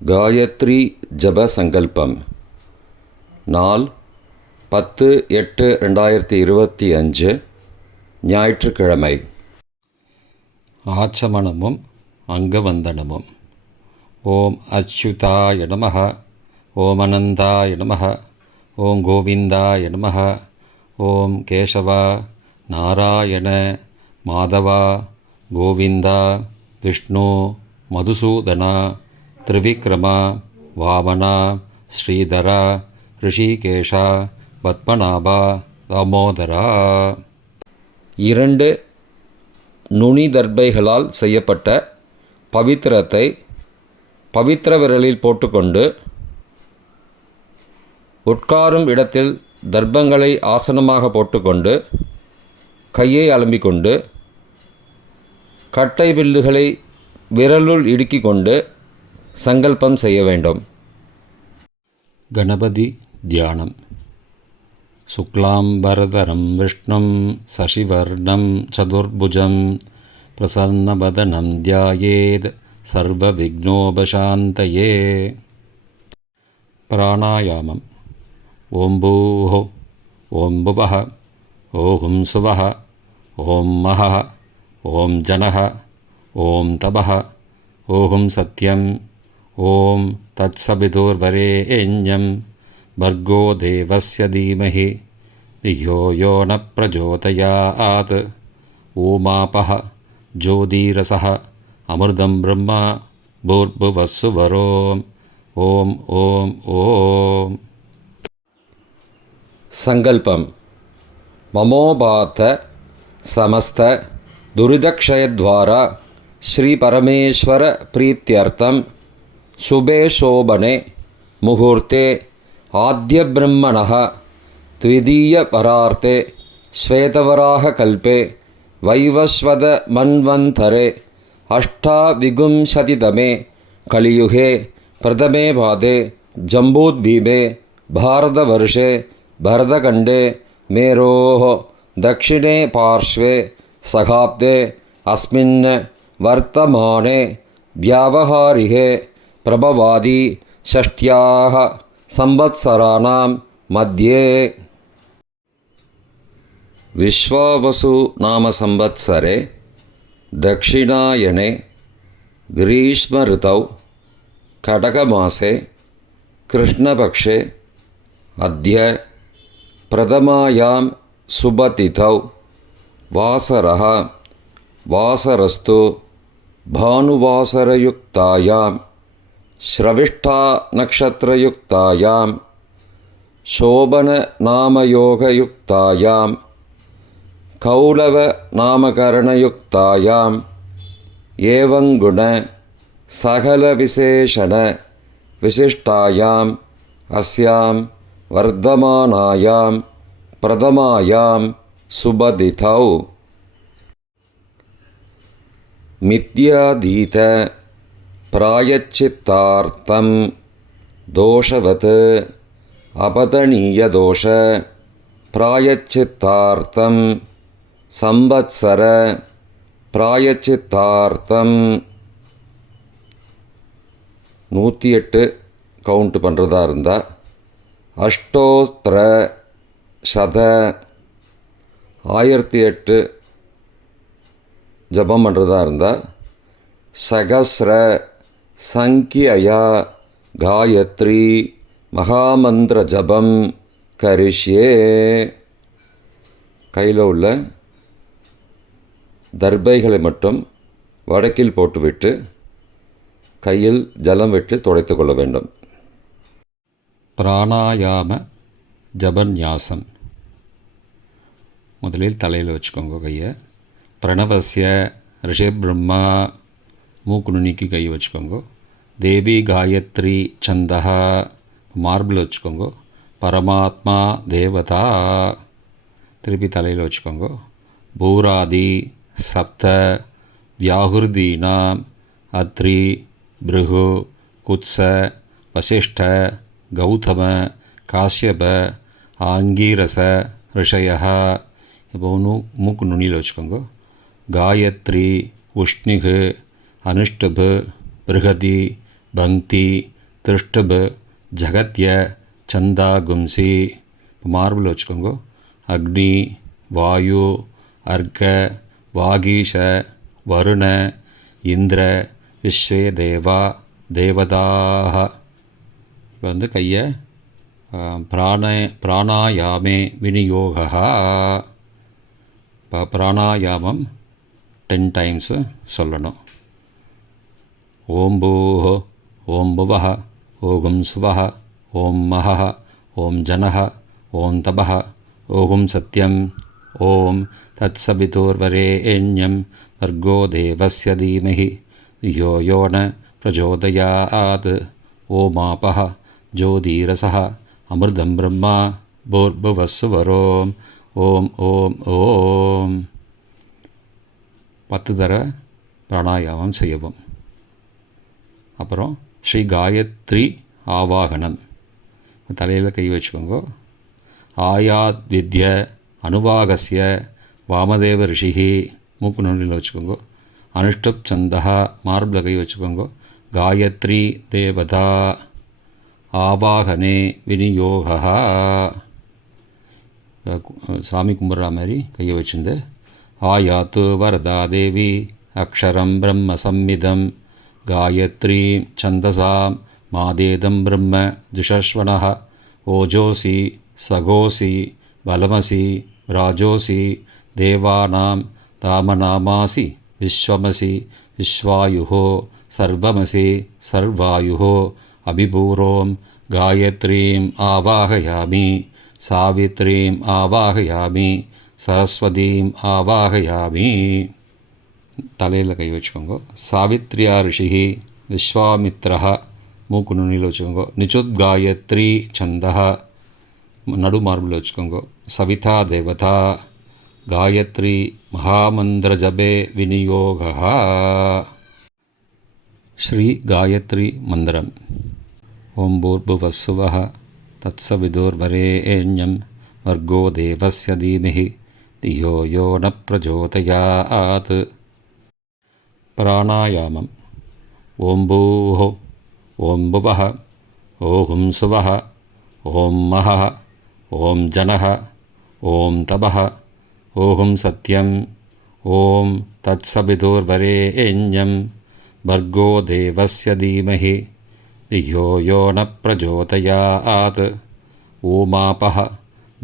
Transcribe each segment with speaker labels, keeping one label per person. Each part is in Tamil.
Speaker 1: காயத்ரி ஜப சங்கல்பம் நாள் பத்து எட்டு ரெண்டாயிரத்தி இருபத்தி அஞ்சு ஞாயிற்றுக்கிழமை. ஆச்சமனமும் அங்கவந்தனமும். ஓம் அச்சுதாய நமः ஓம் அனந்தாய நமः ஓம் கோவிந்தாய நமः ஓம் கேசவா நாராயண மாதவா கோவிந்தா விஷ்ணு மதுசூதனா திரிவிக்ரமா வாமனா ஸ்ரீதரா ரிஷிகேஷா பத்மநாபா தாமோதரா. இரண்டு நுனிதர்பைகளால் செய்யப்பட்ட பவித்திரத்தை பவித்திர விரலில் போட்டுக்கொண்டு உட்காரும் இடத்தில் தர்ப்பங்களை ஆசனமாக போட்டுக்கொண்டு கையை அலம்பிக்கொண்டு கட்டை வில்லுகளை விரலுள் இடுக்கிக் கொண்டு சங்கல்பம் செய்ய வேண்டும் கணபதி தியானம் शुक्लाम्बरधरं विष्णुं शशिवर्णं चतुर्भुजं प्रसन्नवदनं ध्यायेद् सर्वविघ्नोपशान्तये प्राणायामम् ॐ भूः ॐ भुवः ॐ सुवः ॐ महः ॐ जनः ॐ तपः ॐ सत्यम् ॐ तत्सवितुर्वरेण्यं भर्गो देवस्य धीमहि। धियो यो न प्रचोदयात्। ऊमापः ज्योतिरसः अमृतं ब्रह्म भूर्भुवस्सुवरोम् ॐ ॐ ॐ। सङ्कल्पं ममोपात समस्त दुरिदक्षयद्वारा श्रीपरमेश्वरप्रीत्यर्थं शुभे शोभने मुहूर्ते आद्यब्रह्मणः द्वितीयपरार्थे श्वेतवराहकल्पे वैवस्वतमन्वन्तरे अष्टाविंशतितमे कलियुगे प्रथमे पादे जम्बूद्वीपे भारतवर्षे भरतखण्डे मेरोः दक्षिणे पार्श्वे सखाब्दे अस्मिन् वर्तमाने व्यावहारिके प्रभवादि षष्ट्याः संवत्सराणां मध्ये। विश्वावसु नाम संवत्सरे दक्षिणायने ग्रीष्मऋतौ कटकमासे कृष्णपक्षे अद्य प्रथमायां सुबतिथौ वासरः। वासरस्तु भानुवासरयुक्तायां ஸ்ரவிஷ்டா நக்ஷத்திரயுக்தாயாம் சோபன நாமயோகயுக்தாயாம் கௌலவ நாமகரணயுக்தாயாம் ஏவங்குண சகலவிசேஷண விசிஷ்டாயாம் அஸ்யாம் வர்த்தமானாயாம் பிரதமாயாம் சுபதிதௌ. மித்யாதீத प्रायश्चित्तार्थं दोषवत् अपतनीयदोष प्रायश्चित्तार्थं संवत्सर பிராயச்சித்தார்த்தம் நூற்றி எட்டு கவுண்ட் பண்ணுறதா இருந்தால் அஷ்டோத்திர சத ஆயிரத்தி எட்டு ஜபம் பண்ணுறதா இருந்தால் சகஸ்ர சங்கியயா காயத்ரி மகாமந்திர ஜபம் கரிஷ்யே கையில் உள்ள தர்பைகளை மட்டும் வடக்கில் போட்டுவிட்டு கையில் ஜலம் விட்டு துடைத்து கொள்ள வேண்டும். பிராணாயாம ஜபன்யாசம். முதலில் தலையில் வச்சுக்கோங்க கையை. பிரணவசிய ரிஷபிரம்மா மூக்கு நுனிக்கு கை வச்சுக்கோங்க தேவி காயத்ரி சந்தா மார்பிள் வச்சுக்கோங்க பரமாத்மா தேவதா திருப்பி தலையில் வச்சுக்கோங்க பூராதி சப்த வியாகுர்தீனாம் அத்ரி பிருகு குத்ச வசிஷ்ட கௌதம காஷ்யப ஆங்கீரச ரிஷய இப்போ நூ மூக்கு நுனியில் வச்சுக்கோங்க காயத்ரி உஷ்ணிகு அனுஷ்டபு பிருகதி
Speaker 2: பங்க்தி திருஷ்டபு ஜகத்ய சந்தா கும்சி. மார்பிள் வச்சுக்கோங்க. அக்னி வாயு அர்க்க வாகீஷ வருண இந்திர விஸ்வே தேவா தேவதாக இப்போ வந்து கையை பிராண பிராணாயாமே விநியோகா இப்போ பிராணாயாமம் டென் டைம்ஸு சொல்லணும். ஓம் பூஹ ஓம் புவஹ ஓகும் சுவஹ ஓம் மஹஹ ஓம் ஜனஹ ஓம் தபஹ ஓகும் சத்யம். ஓம் தத் சபிதோர்வரேண்யம் வர்கோ தேவஸ்ய தீமஹி யோ யோ ந பிரச்சோதயாத் ஓமாபஹ ஜோதீரசः அமிர்தம் பிரம்மா போர்புவசுவரோம் ஓம் ஓம் ஓம். பத்து தர பிராணாயாமம் செய்யவும். அப்புறம் ஸ்ரீ காயத்ரி ஆவாகனம். தலையில் கை வச்சுக்கோங்க. ஆயாத் வித்ய அனுவாகஸ்ய வாமதேவ ரிஷிகி மூக்கு நுனியில் வச்சுக்கோங்க. அனுஷ்டப் சந்தா மார்பில் கை வச்சுக்கோங்க. காயத்ரி தேவதா ஆவாகனே விநியோகா சாமி கும்பிட்ற மாதிரி கையை வச்சுருந்து ஆயாத்து வரதா தேவி அக்ஷரம் பிரம்ம சம்மிதம். गायत्रीं छन्दसां मादेदं ब्रह्म जुषश्वनः ओजोऽसि सगोऽसि बलमसि राजोऽसि देवानां धामनामासि विश्वमसि विश्वायुः सर्वमसि सर्वायुः अभिभूरों गायत्रीम् आवाहयामि सावित्रीम् आवाहयामि सरस्वतीम् आवाहयामि। தலையில் கை வச்சுக்கோங்க சாவித்ரியா ரிஷிகி விஸ்வாமித்ரா மூக்கு நுனியில் வச்சுக்கோங்க நிச்சுத்காயத்ரி சந்தா நடு மார்பில் வச்சுக்கோங்க சவிதா தேவதா காயத்ரி மகாமந்திர ஜபே விநியோகா శ్రీ గాయత్రి మందిరం ఓం భూర్భువస్సువ తత్సవిదుర్వరేణ్యం వర్గో దేవస్య ధీమి ధియో యో న ప్రచోదయాత్ प्राणायामम्। ॐ भूः ॐ भुवः ॐ सुवः ॐ महः ॐ जनः ॐ तपः ॐ सत्यम् ॐ तत्सविदुर्वरेण्यं भर्गो देवस्य धीमहि धियो यो न प्रचोदयात्। ओमापः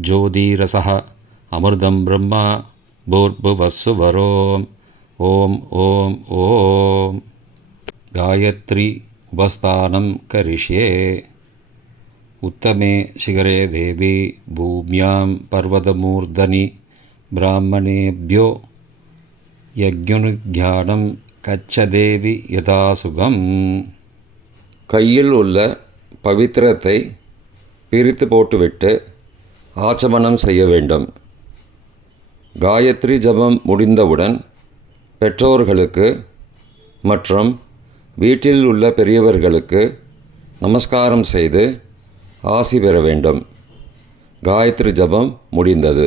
Speaker 2: ज्योतिरसः अमृतं ब्रह्म भूर्भुवस्सुवरोम् ॐ ஓம் ஓம் ஓம். காயத்ரி உபஸ்தானம் கரிஷே உத்தமே சிகரே தேவி பூமியாம் பர்வதமூர்தனி பிராமணேபியோ. யஜ்யுனுஜானம் கச்சதேவி யதாசுகம்.
Speaker 1: கையில் உள்ள பவித்திரத்தை பிரித்து போட்டுவிட்டு ஆச்சமனம் செய்ய வேண்டும். காயத்ரி ஜபம் முடிந்தவுடன் பெற்றோர்களுக்கு மற்றும் வீட்டில் உள்ள பெரியவர்களுக்கு நமஸ்காரம் செய்து ஆசி பெற வேண்டும். காயத்ரி ஜபம் முடிந்தது.